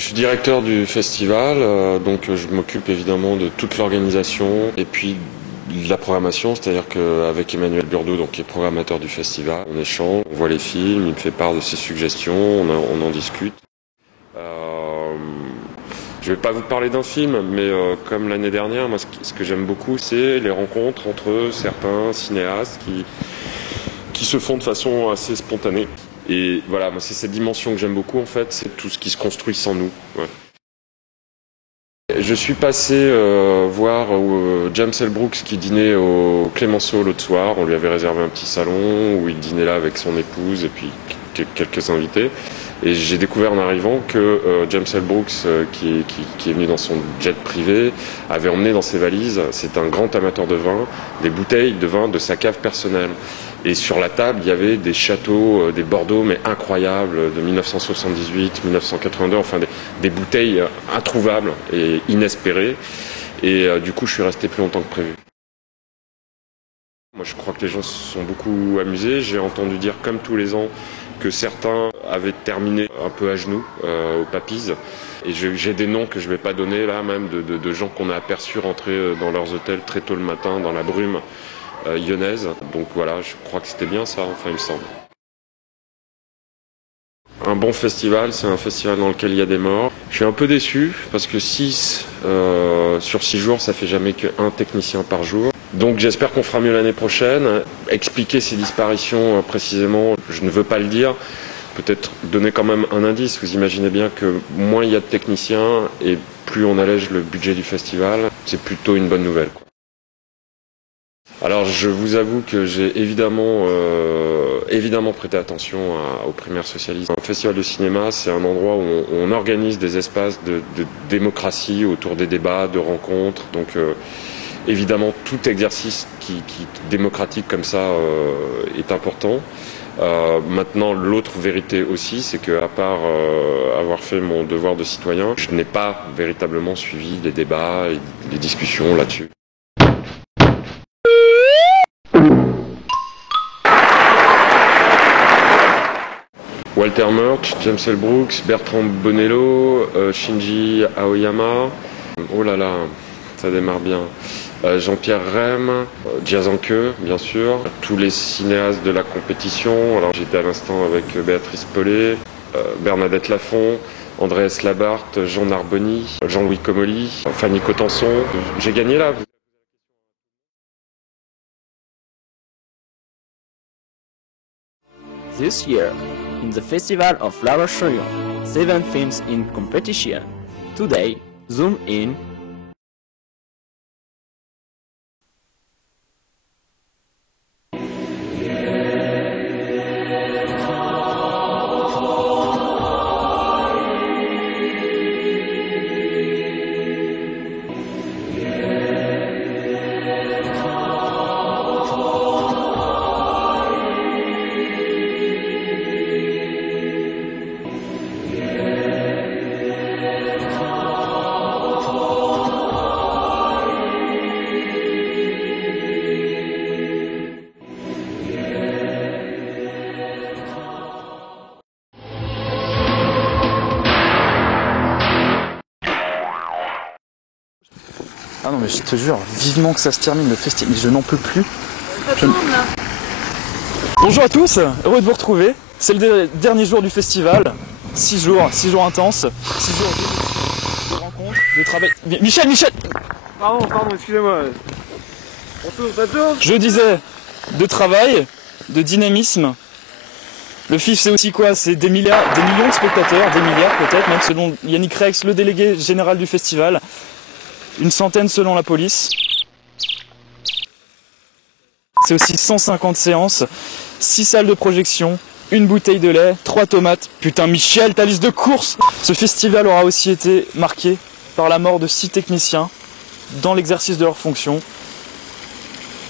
Je suis directeur du festival, donc je m'occupe évidemment de toute l'organisation et puis de la programmation, c'est-à-dire qu'avec Emmanuel Burdeau, donc, qui est programmateur du festival, on échange, on voit les films, il me fait part de ses suggestions, on en discute. Je ne vais pas vous parler d'un film, mais comme l'année dernière, moi, ce que j'aime beaucoup, c'est les rencontres entre certains cinéastes qui se font de façon assez spontanée. Et voilà, moi, c'est cette dimension que j'aime beaucoup, en fait, c'est tout ce qui se construit sans nous. Ouais. Je suis passé voir James L. Brooks qui dînait au Clémenceau l'autre soir. On lui avait réservé un petit salon où il dînait là avec son épouse et puis quelques invités. Et j'ai découvert en arrivant que James L. Brooks, qui est venu dans son jet privé, avait emmené dans ses valises, c'est un grand amateur de vin, des bouteilles de vin de sa cave personnelle. Et sur la table, il y avait des châteaux, des Bordeaux, mais incroyables, de 1978, 1982, enfin des bouteilles introuvables et inespérées. Et du coup, je suis resté plus longtemps que prévu. Moi, je crois que les gens se sont beaucoup amusés. J'ai entendu dire, comme tous les ans, que certains avaient terminé un peu à genoux au Papis. Et j'ai des noms que je ne vais pas donner là, même de gens qu'on a aperçus rentrer dans leurs hôtels très tôt le matin, dans la brume lyonnaise. Donc voilà, je crois que c'était bien ça, enfin il me semble. Un bon festival, c'est un festival dans lequel il y a des morts. Je suis un peu déçu parce que 6 sur 6 jours, ça fait jamais qu'un technicien par jour. Donc j'espère qu'on fera mieux l'année prochaine. Expliquer ces disparitions précisément, je ne veux pas le dire. Peut-être donner quand même un indice. Vous imaginez bien que moins il y a de techniciens et plus on allège le budget du festival, c'est plutôt une bonne nouvelle, quoi. Alors je vous avoue que j'ai évidemment prêté attention aux primaires socialistes. Un festival de cinéma, c'est un endroit où on organise des espaces de démocratie autour des débats, de rencontres. Donc évidemment tout exercice qui démocratique comme ça est important. Maintenant, l'autre vérité aussi, c'est que à part avoir fait mon devoir de citoyen, je n'ai pas véritablement suivi les débats et les discussions là-dessus. Walter Murch, James L. Brooks, Bertrand Bonello, Shinji Aoyama. Oh là là, ça démarre bien. Jean-Pierre Rem, Jazz en queue, bien sûr. Tous les cinéastes de la compétition. Alors j'étais à l'instant avec Béatrice Paulet, Bernadette Lafont, Andreas Labarthe, Jean Narboni, Jean-Louis Comolli, Fanny Cotenson. J'ai gagné là. This year, in the Festival of Flower Show, 7 films in competition. Today, zoom in. Ah non mais je te jure, vivement que ça se termine le festival, je n'en peux plus. Bonjour à tous, heureux de vous retrouver. C'est le dernier jour du festival. 6 jours intenses, 6 jours de rencontres, de travail. Michel Pardon, excusez-moi. On tourne. Je disais, de travail, de dynamisme. Le FIF c'est aussi quoi? C'est des millions de spectateurs, des milliards peut-être, même selon Yannick Rex, le délégué général du festival. Une centaine selon la police. C'est aussi 150 séances, 6 salles de projection, une bouteille de lait, 3 tomates. Putain Michel, ta liste de courses! Ce festival aura aussi été marqué par la mort de 6 techniciens dans l'exercice de leurs fonctions.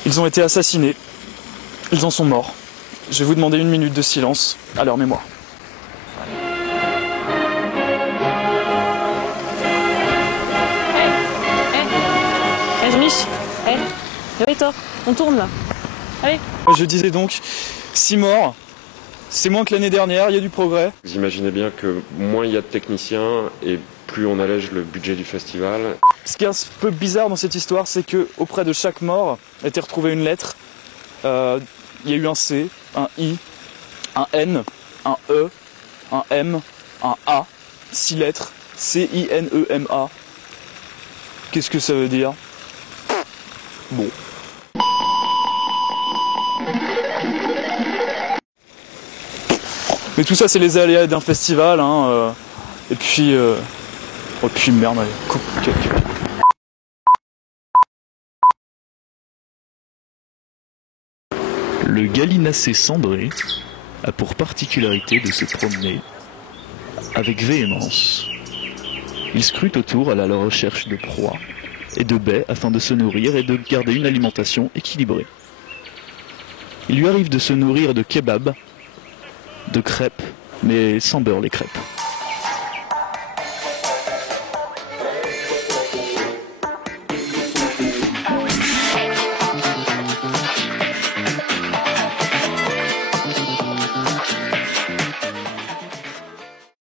Ils ont été assassinés. Ils en sont morts. Je vais vous demander 1 minute de silence à leur mémoire. Réveille-toi, on tourne là. Allez. Je disais donc 6 morts, C'est moins que l'année dernière, il y a du progrès. Vous imaginez bien que moins il y a de techniciens et plus on allège le budget du festival. Ce qui est un peu bizarre dans cette histoire, c'est que auprès de chaque mort a été retrouvée une lettre. Il y a eu un C, un I, un N, un E, un M, un A, 6 lettres, C-I-N-E-M-A. Qu'est-ce que ça veut dire? Bon. Mais tout ça, c'est les aléas d'un festival, hein. Et puis merde, allez, coupe. Le gallinacé cendré a pour particularité de se promener avec véhémence. Il scrute autour à la recherche de proies et de baies afin de se nourrir et de garder une alimentation équilibrée. Il lui arrive de se nourrir de kebabs, de crêpes, mais sans beurre les crêpes.